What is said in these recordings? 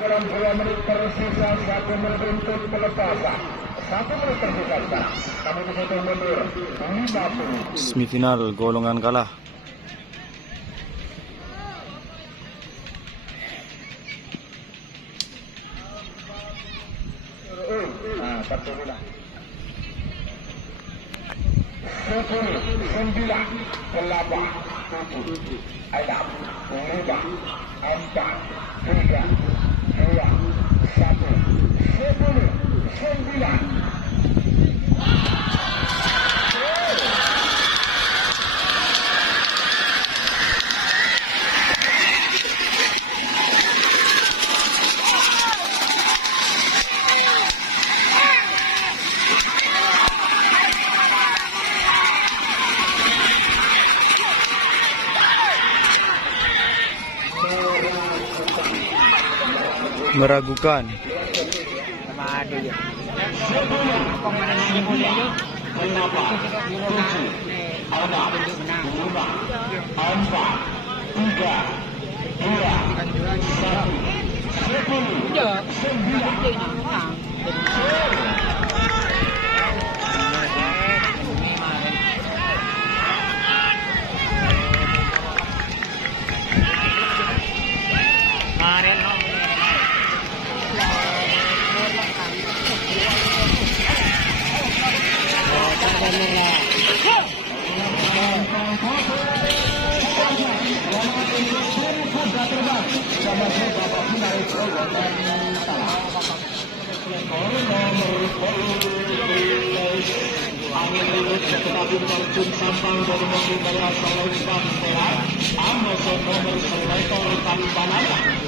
Dalam 2 menit tersisa, 1 menit untuk pelepasan. 1 menit tersisa sekarang. Kami bisa mundur 50. Semifinal golongan kalah. Nah, 49. 10, 9, 8, 7, 6, 5, 4, 3, 2, 1, 10, 9. Meragukan. Angin lurus tetapi terjun sampang dari mobil dari asal Lembang Merah. Amazon nomor selektor Tampanan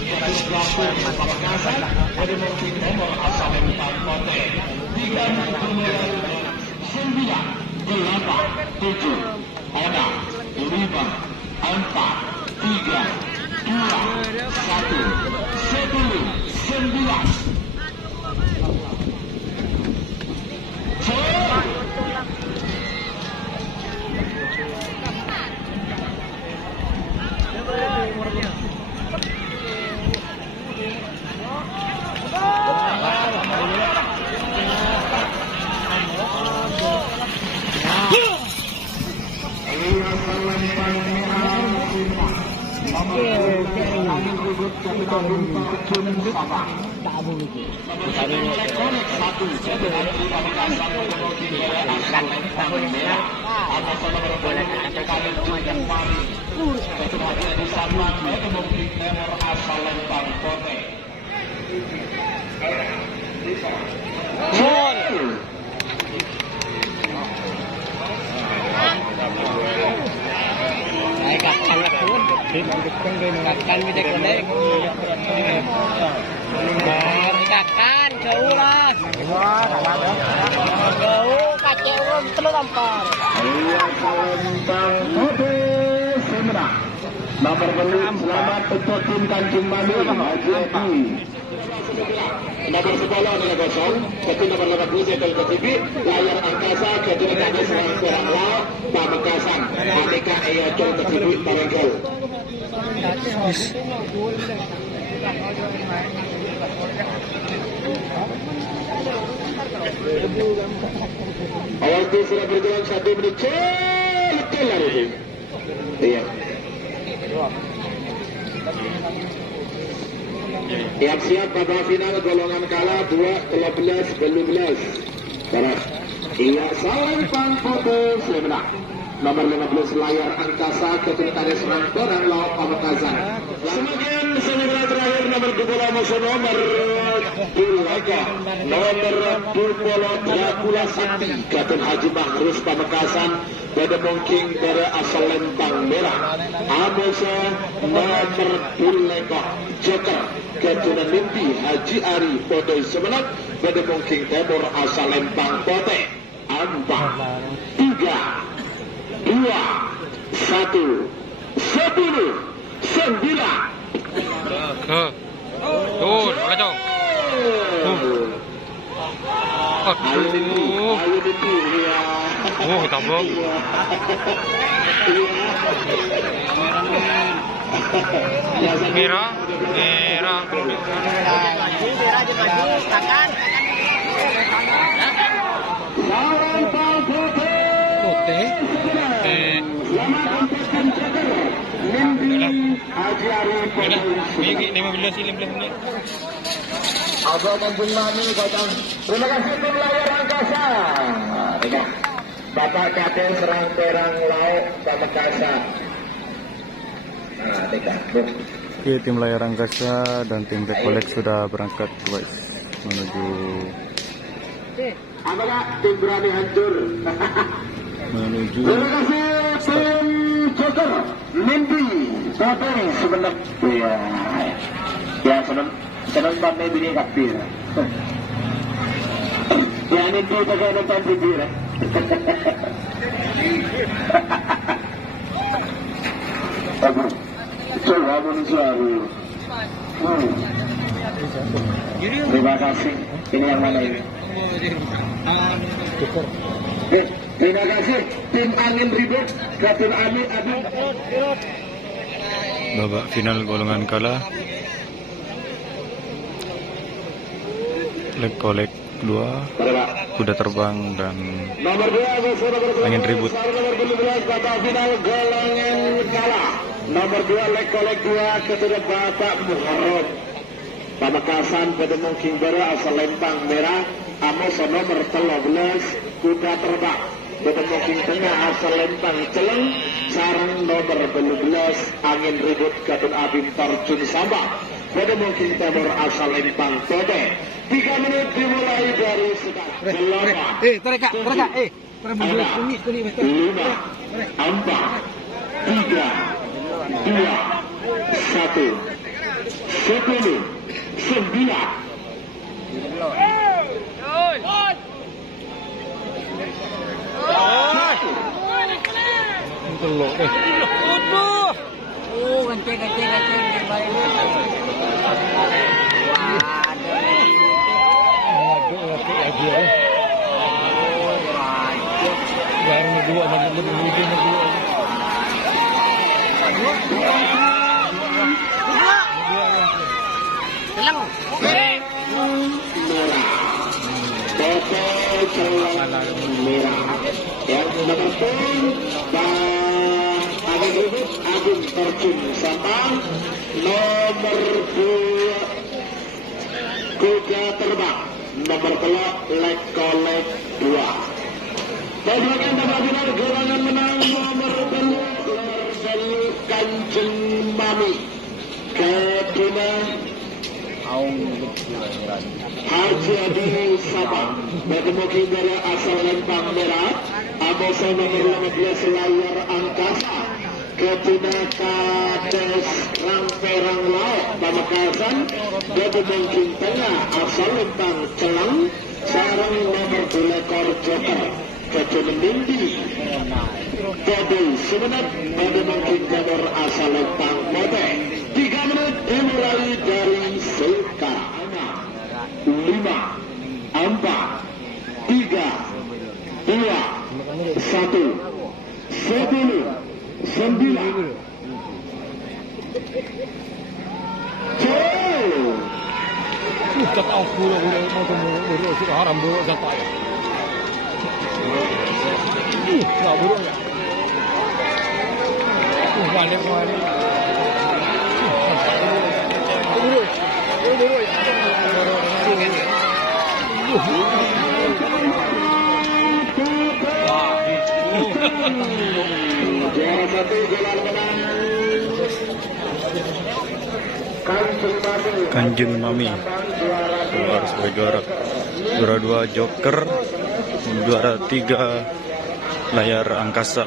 dari pelaku Pamekasan dari mobil nomor asal Lembang Kote. 3 dimulai 9, 8, 7, 6, 5, 4, 3, 2, 1, 10, 9. Kakan jauh mas, jauh kacau telur tampar. Nomor 6 selamat untuk tim Tanjung Manu Haji Edi. Nomor 10 adalah kosong, ketum nomor 18 Jatuh KTV, layar angkasa Jatuh Kades Rangkurang Laut, Pamekasan, ATK Eyocol KTV Barengkel. Waktu sudah berjalan 1 menit, betul lari. Iya. Siap-siap pada final golongan kalah 2-13-12. Barat. Iya, Salempang Putih Semenang. Nomor 15 layar angkasa Ketumitaris Rangkorang Laut Pamekasan. Semakin semifinal terakhir nomor 20 nomor Bulaka, nomor 20 Dracula Sakti Gatun Haji Mahrus Pamekasan, pada mungkin dari asal Lembang Merah. Amosa nomor Bulaka Joker Ketunan Mimpi Haji Ari Podo Semenang, pada mungkin Timur asal Lembang Pote. 4, 3, 2, 1, 10, 9. Tuh, kacau. Aduh. Oh, tabung. Merah, merah. Merah je maju, tangan. Putih. Ini 15 menit. Abang Tanjung Mami Kotang. Terima kasih tim layar angkasa. Tengok. Bapak Kade Serang Terang Laut Pamekasan. Tengok. Oke, tim layar angkasa dan tim Dekolek sudah berangkat guys menuju Apakah tim berani hancur? menuju Terima kasih tim Joker Mimpi Soteng sebenarnya. Ya senang banget ini kapir. Ya mimpi pakai nonton TV ya. Aduh, coba mencari. Terima kasih. Ini yang mana ini? Terima kasih tim angin ribut, Kapten Amin Amin. babak final golongan kalah. Kolek 2, kuda terbang dan Nomor 2 angin ribut. Nomor 12 babak final golongan kalah. Nomor 2 kolek 2 ketua Bapak Muharram. Pamekasan Pedemong Kingbara asal Lempang Merah. Amos nomor 13 kuda terbang. Pedemong King Tengah asal Lempang Celeng. Sarang nomor 12 angin ribut Kapten Abim Tarjun Sabah. Pedemong King Timur asal Lempang Tode. 3 menit dimulai dari sekarang. Tereka. 5, 4, 3, 2, 1. 10, 9. Oh, ganceng. Merah. Yang nomor 10 Agung Terjun Sabang. Nomor 2 kuda terbang. Nomor 3 kolek 2. Bagian babak final golongan menang nomor 10 Kanjeng Mami. Kedua Haji Adi Sabang. Bertemu Kinggara asal Lempang Merah. Amosa nomor 15 layar angkasa. Ketina Kades Rangperang Laut Pamekasan. Bertemu King Tengah asal Lempang Celang. Sarang nomor 2 ekor Joker. Ketina Mimpi Kode sebenarnya Bertemu King Timur asal Lempang Kode. 3 menit dimulai dari sekarang. 5, 4, 3, 2, 1. 10, 9. Tak tahu pula mau buruk sudah haram buruk sampai. Tak buruk ya. Balik. Juara 1 gelar menang Kanjeng Mami keluar sebagai juara. Juara 2 Joker, juara 3 layar angkasa.